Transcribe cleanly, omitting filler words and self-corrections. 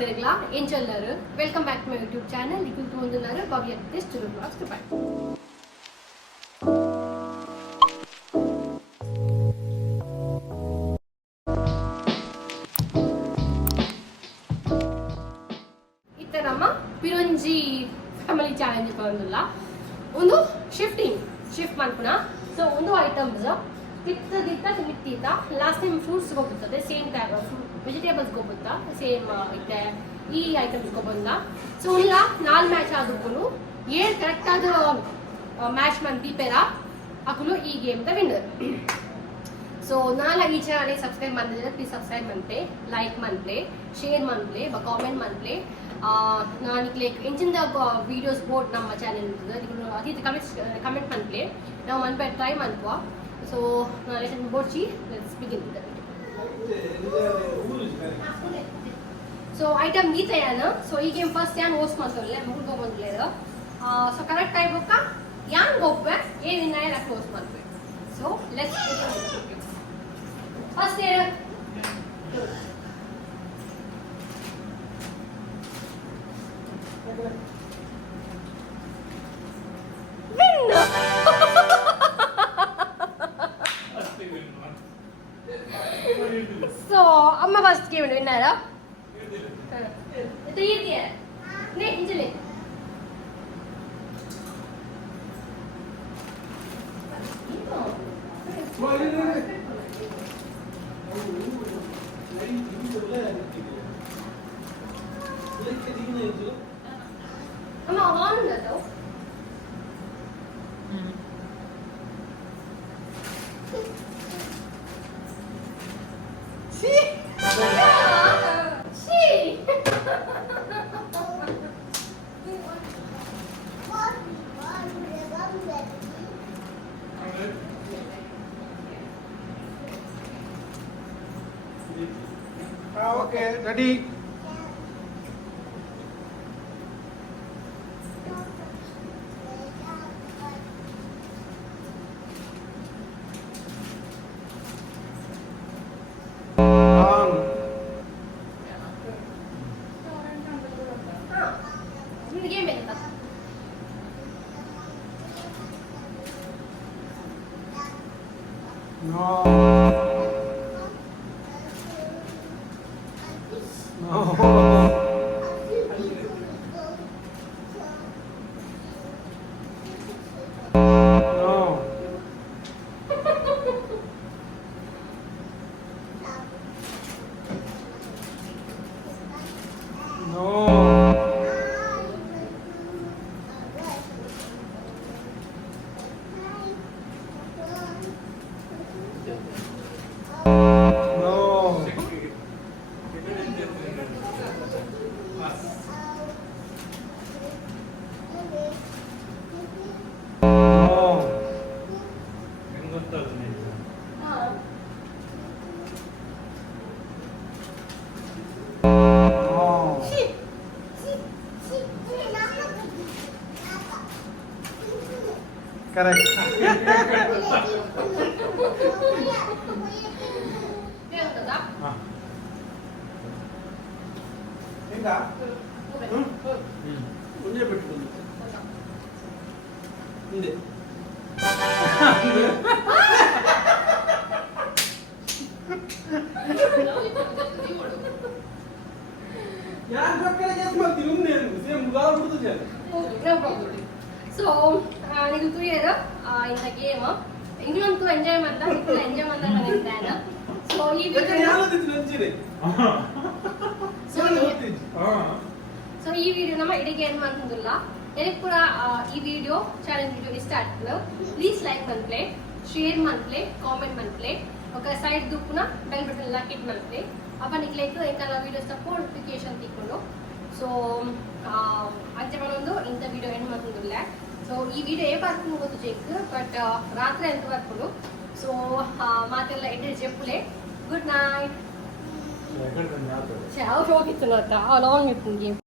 ಮಾತಾಡಲ್ಲ ಏನ್ ಚಲ್ಲರು welcome back to my YouTube channel ಇದು ಒಂದన్నారు ಭವ್ಯ ರಿತೇಶ್ ತುಳುವ್ಲಾಗ್ಸ್ ಬಾಯ್ ಇತ್ತರಮ್ಮ ಪಿರಂಜಿ ಫ್ಯಾಮಿಲಿ ಚಾಲೆಂಜ್ ಬಂದಿಲ್ಲ ಒಂದು ಶಿಫ್ಟ್ ಮಾಡ್ಕೊಣ ಸೊ ಒಂದು ಐಟಮ್ಸ್ ಕಿತ್ತದಿತ್ತ ಮಿತ್ತಿದ್ದ ಲಾಸ್ಟ್ ಟೈಮ್ ಫ್ರೂಟ್ಸ್ ಹೋಗುತ್ತದೆ ಸೇಮ್ ಟೈಪ್ ವೆಜಿಟೇಬಲ್ಸ್ ಹೋಗುತ್ತಾ ಸೇಮ್ ಇದೆ ಈ ಐಟಮ್ಸ್ ಬಂದ ಸೊ ಇಲ್ಲ 4 ಮ್ಯಾಚ್ ಆದಕ್ಕೂ ಏನ್ ಕರೆಕ್ಟ್ ಆದ ಮ್ಯಾಚ್ ಮಂದಿ ಪೇರ ಅಕುಲು ಈ ಗೇಮ್ ದ ವಿನ್ನರ್ ಸೊ ನಾಳೆ ಈ ಚಾನಲ್ ಸಬ್ಸ್ಕ್ರೈಬ್ ಮಾಡಿದ್ರೆ ಪ್ಲೀಸ್ ಸಬ್ಸ್ಕ್ರೈಬ್ ಮಾಡ್ತೆ ಲೈಕ್ ಮಾಡ್ತೆ ಶೇರ್ ಮಾಡ್ತೆ ಕಾಮೆಂಟ್ ಮಾಡ್ತೆ ನಾನು ಲೈಕ್ ಎಂಚಿಂದ ವಿಡಿಯೋಸ್ ಬೋರ್ಡ್ ನಮ್ಮ ಚಾನೆಲ್ ಅತಿ ಕಮೆಂಟ್ ಮಾಡ್ತೆ ನಾವು ಮನ್ಪೆ ಟ್ರೈ ಮಾಡ್ಕೋ so let's begin with the video. So item meet ayana so ee game first yan host masolle mugo bandlera so correct time bokka yan gobbe ye winner host ಮಾಡ್ಬೇಕು so let's begin with the video. First year winner so amma first game winner itu easy ya nih injili amma on unnda tho Okay, ready? No. No. Correct. Enggak. Punya betul. Ini. Yang bakal yang cuma tiumnya, saya mudah betul je. So ನೀವು ತುಳಿಯೋದು ಇಂಥ game ಇನ್ನೊಂದು enjoy ಮಾಡ್ತಾ enjoy ಮಾಡ್ತಾ ಬಂದಿದ್ದಾನೆ so ಈ so ಈ video ನಮ್ಮ ಇಡಿಗೆ ಏನು ಮಾಡ್ತಿಲ್ಲ ಎನಕ್ಕೆ ಕೂಡ ಈ ವಿಡಿಯೋ ಚಾಲೆಂಜ್ ವಿಡಿಯೋ ಇಷ್ಟ ಆಗ್ತದೆ ಪ್ಲೀಸ್ ಲೈಕ್ ಮಾಡ್ಪ್ಲೆ ಶೇರ್ ಮಾಡ್ಪ್ಲೆ ಕಾಮೆಂಟ್ ಮಾಡ್ಪ್ಲೆ ఒక సైడ్ దుక్కున బెల్ బటన్ లా కిట్ ಮಾಡ್ಪ್ಲೆ ಅಪ್ಪ ನಿಕ್ಲೈತು ಎಂಕಲ್ಲ ವಿಡಿಯೋಸ್ ನೋಟಿಫಿಕೇಶನ್ ತಿಕ್ಕೊಂಡು ಸೊ ಅಂಚೆ ಮನೊಂದು ಇಂಥ ವಿಡಿಯೋ ಏನು ಮಾಡ್ತಿಲ್ಲ ಸೊ ಈ ವಿಡಿಯೋ ఏ ಬರ್ಕೊಂಡು ಗೊತ್ತು ಚೆಕ್ ಬಟ್ ರಾತ್ರಿ ಅಂತ ಬರ್ಕೊಂಡು ಸೊ ಮಾತೆಲ್ಲ ಎಡ್ಡೆ చెప్పులే ಗುಡ್ ನೈಟ್ ಹೋಗಿತ್ತು ನೋಡ್ತಾ ಲಾಂಗ್ ಇತ್ತು ಗೇಮ್